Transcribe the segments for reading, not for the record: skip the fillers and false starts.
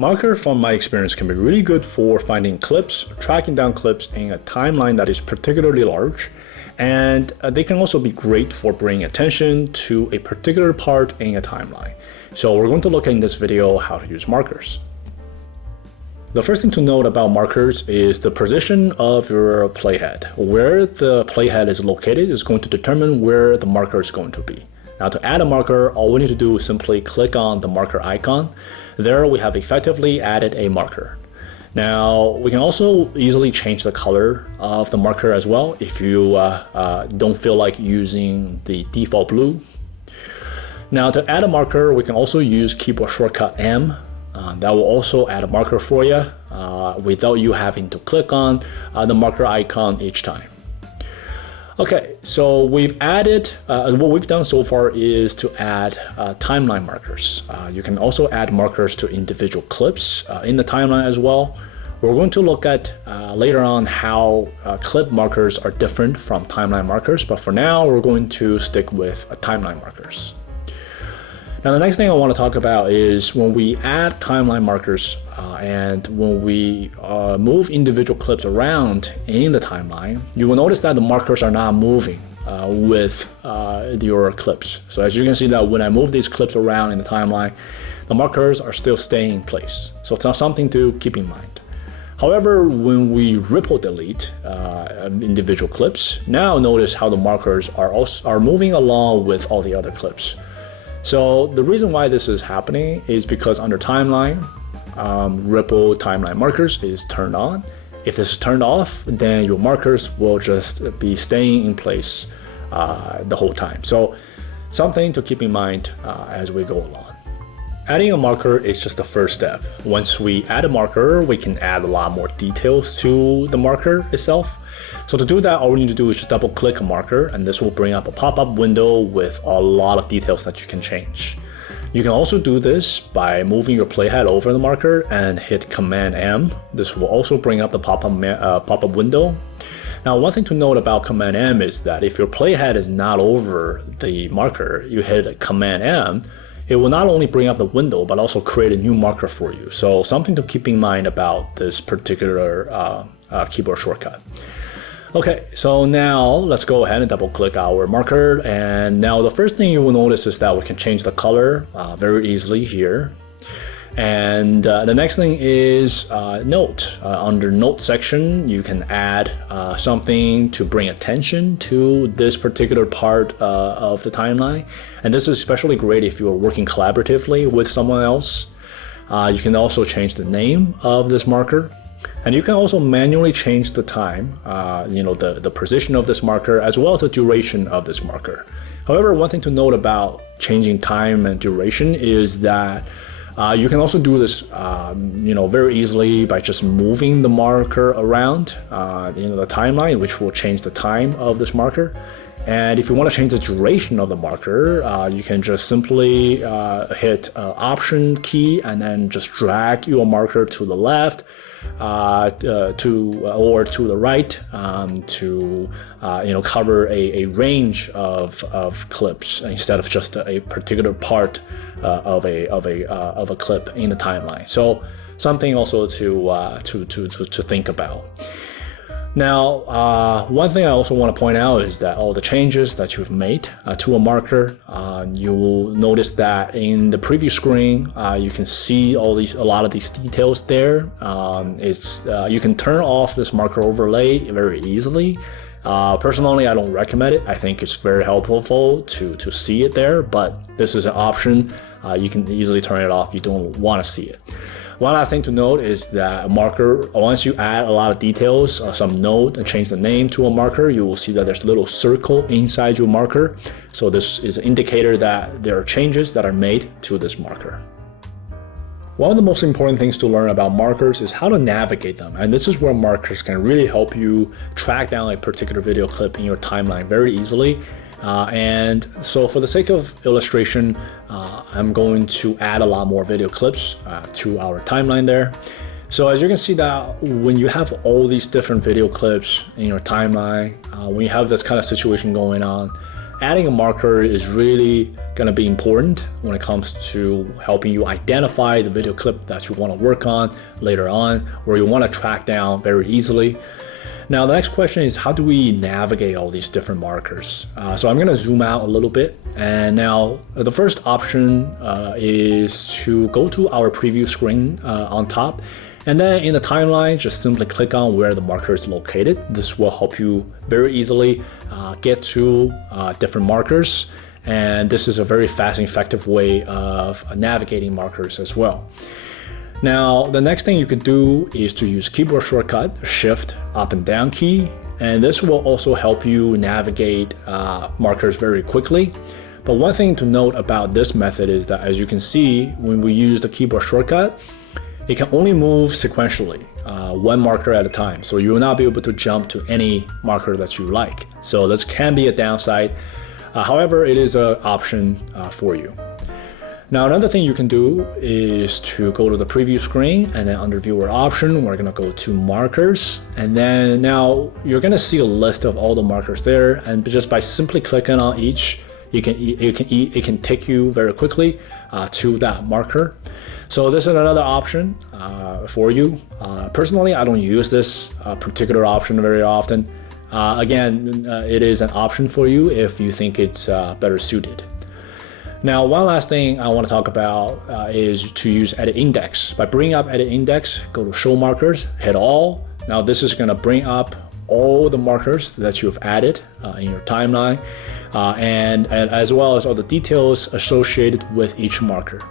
Marker, from my experience, can be really good for finding clips, tracking down clips in a timeline that is particularly large. And they can also be great for bringing attention to a particular part in a timeline. So we're going to look in this video how to use markers. The first thing to note about markers is the position of your playhead. Where the playhead is located is going to determine where the marker is going to be. Now, to add a marker, all we need to do is simply click on the marker icon. There we have effectively added a marker. Now, we can also easily change the color of the marker as well if you don't feel like using the default blue. Now, to add a marker, we can also use keyboard shortcut M. That will also add a marker for you without you having to click on the marker icon each time. Okay, so we've added, what we've done so far is to add timeline markers. You can also add markers to individual clips in the timeline as well. We're going to look at later on how clip markers are different from timeline markers, but for now we're going to stick with timeline markers. Now, the next thing I want to talk about is when we add timeline markers and when we move individual clips around in the timeline, you will notice that the markers are not moving with your clips. So as you can see that when I move these clips around in the timeline, the markers are still staying in place. So it's not something to keep in mind. However, when we ripple delete individual clips, now notice how the markers are moving along with all the other clips. So the reason why this is happening is because under timeline, ripple timeline markers is turned on. If this is turned off, then your markers will just be staying in place the whole time. So something to keep in mind as we go along. Adding a marker is just the first step. Once we add a marker, we can add a lot more details to the marker itself. So to do that, all we need to do is just double click a marker, and this will bring up a pop-up window with a lot of details that you can change. You can also do this by moving your playhead over the marker and hit Command M. This will also bring up the pop-up window. Now, one thing to note about Command M is that if your playhead is not over the marker, you hit Command M, it will not only bring up the window, but also create a new marker for you. So something to keep in mind about this particular keyboard shortcut. Okay, so now let's go ahead and double click our marker. And now the first thing you will notice is that we can change the color very easily here. And the next thing is note. Under note section, you can add something to bring attention to this particular part of the timeline. And this is especially great if you're working collaboratively with someone else. You can also change the name of this marker. And you can also manually change the time, the position of this marker, as well as the duration of this marker. However, one thing to note about changing time and duration is that you can also do this, very easily by just moving the marker around, the timeline, which will change the time of this marker. And if you want to change the duration of the marker, you can just simply hit Option key and then just drag your marker to the left, or to the right, to cover a range of clips instead of just a particular part of a clip in the timeline. So something also to think about. Now, one thing I also want to point out is that all the changes that you've made to a marker, you will notice that in the preview screen, you can see a lot of these details there. You can turn off this marker overlay very easily. Personally, I don't recommend it. I think it's very helpful to see it there, but this is an option. You can easily turn it off if you don't want to see it. One last thing to note is that a marker, once you add a lot of details, some note, and change the name to a marker, you will see that there's a little circle inside your marker. So this is an indicator that there are changes that are made to this marker. One of the most important things to learn about markers is how to navigate them. And this is where markers can really help you track down a particular video clip in your timeline very easily. And so for the sake of illustration, I'm going to add a lot more video clips to our timeline there. So as you can see that when you have all these different video clips in your timeline, when you have this kind of situation going on, adding a marker is really going to be important when it comes to helping you identify the video clip that you want to work on later on, or you want to track down very easily. Now, the next question is, how do we navigate all these different markers? So I'm going to zoom out a little bit. And now the first option is to go to our preview screen on top. And then in the timeline, just simply click on where the marker is located. This will help you very easily get to different markers. And this is a very fast and effective way of navigating markers as well. Now, the next thing you could do is to use keyboard shortcut, Shift up and down key, and this will also help you navigate markers very quickly. But one thing to note about this method is that, as you can see, when we use the keyboard shortcut, it can only move sequentially, one marker at a time. So you will not be able to jump to any marker that you like. So this can be a downside. However, it is an option for you. Now, another thing you can do is to go to the preview screen, and then under viewer option, we're gonna go to markers. And then now you're gonna see a list of all the markers there. And just by simply clicking on each, it can take you very quickly to that marker. So this is another option for you. Personally, I don't use this particular option very often. Again, it is an option for you if you think it's better suited. Now, one last thing I want to talk about is to use edit index. By bringing up edit index, go to show markers, hit all. Now this is going to bring up all the markers that you've added in your timeline, and as well as all the details associated with each marker.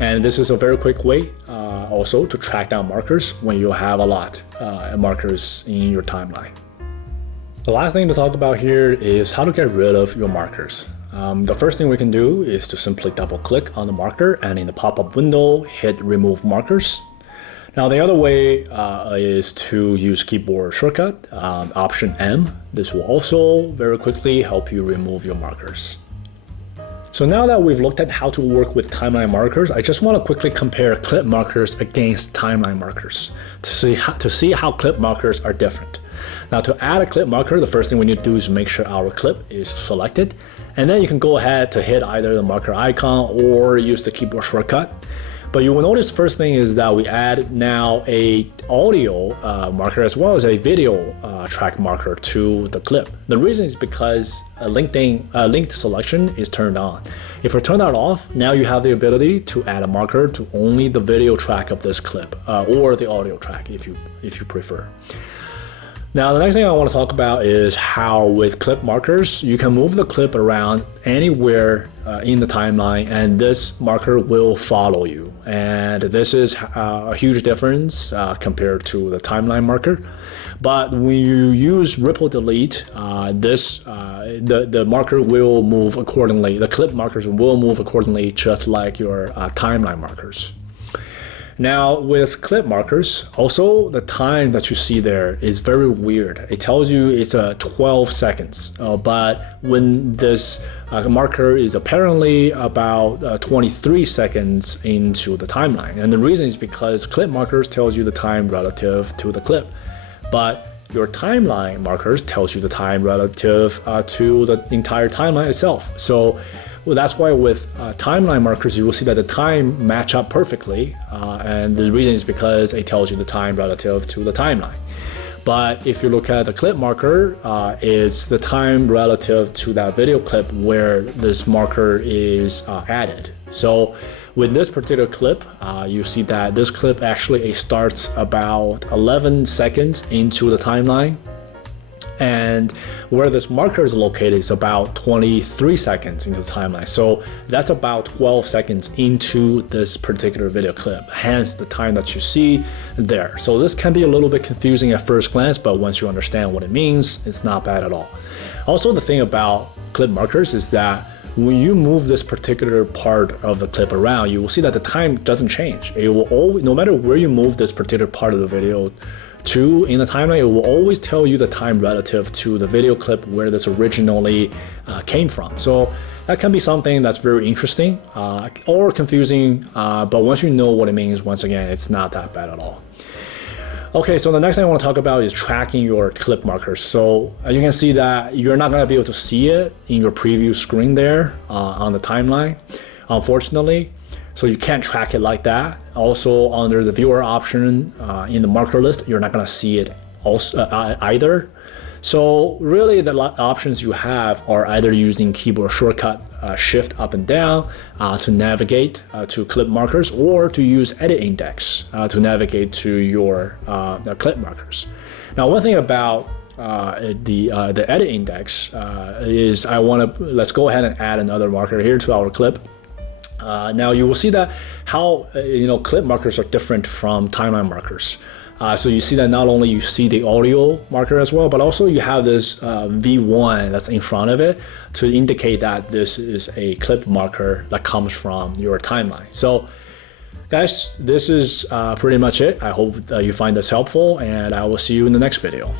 And this is a very quick way also to track down markers when you have a lot of markers in your timeline. The last thing to talk about here is how to get rid of your markers. The first thing we can do is to simply double click on the marker, and in the pop-up window, hit remove markers. Now the other way is to use keyboard shortcut, option M. This will also very quickly help you remove your markers. So now that we've looked at how to work with timeline markers, I just want to quickly compare clip markers against timeline markers to see how clip markers are different. Now, to add a clip marker, the first thing we need to do is make sure our clip is selected. And then you can go ahead to hit either the marker icon or use the keyboard shortcut. But you will notice first thing is that we add now a audio marker as well as a video track marker to the clip. The reason is because linked selection is turned on. If we turn that off, now you have the ability to add a marker to only the video track of this clip or the audio track if you prefer. Now, the next thing I want to talk about is how with clip markers, you can move the clip around anywhere in the timeline, and this marker will follow you. And this is a huge difference compared to the timeline marker. But when you use ripple delete, the marker will move accordingly. The clip markers will move accordingly, just like your timeline markers. Now, with clip markers, also the time that you see there is very weird. It tells you it's 12 seconds, but when this marker is apparently about 23 seconds into the timeline. And the reason is because clip markers tells you the time relative to the clip, but your timeline markers tells you the time relative to the entire timeline itself. So that's why with timeline markers, you will see that the time match up perfectly. And the reason is because it tells you the time relative to the timeline. But if you look at the clip marker, it's the time relative to that video clip where this marker is added. So with this particular clip, you see that this clip actually starts about 11 seconds into the timeline. And where this marker is located is about 23 seconds into the timeline. So that's about 12 seconds into this particular video clip, hence the time that you see there. So this can be a little bit confusing at first glance, but once you understand what it means, it's not bad at all. Also, the thing about clip markers is that when you move this particular part of the clip around, you will see that the time doesn't change. It will always, no matter where you move this particular part of the video to in the timeline, it will always tell you the time relative to the video clip where this originally came from. So that can be something that's very interesting or confusing, but once you know what it means, once again, it's not that bad at all. Okay, so the next thing I want to talk about is tracking your clip markers. So as you can see that you're not going to be able to see it in your preview screen there on the timeline, unfortunately. So you can't track it like that. Also under the viewer option in the marker list, you're not going to see it also either. So really the options you have are either using keyboard shortcut shift up and down to navigate to clip markers, or to use edit index to navigate to your clip markers. Now one thing about the edit index is let's go ahead and add another marker here to our clip. Now you will see that how clip markers are different from timeline markers. So you see that not only you see the audio marker as well, but also you have this V1 that's in front of it to indicate that this is a clip marker that comes from your timeline. So guys, this is pretty much it. I hope you find this helpful, and I will see you in the next video.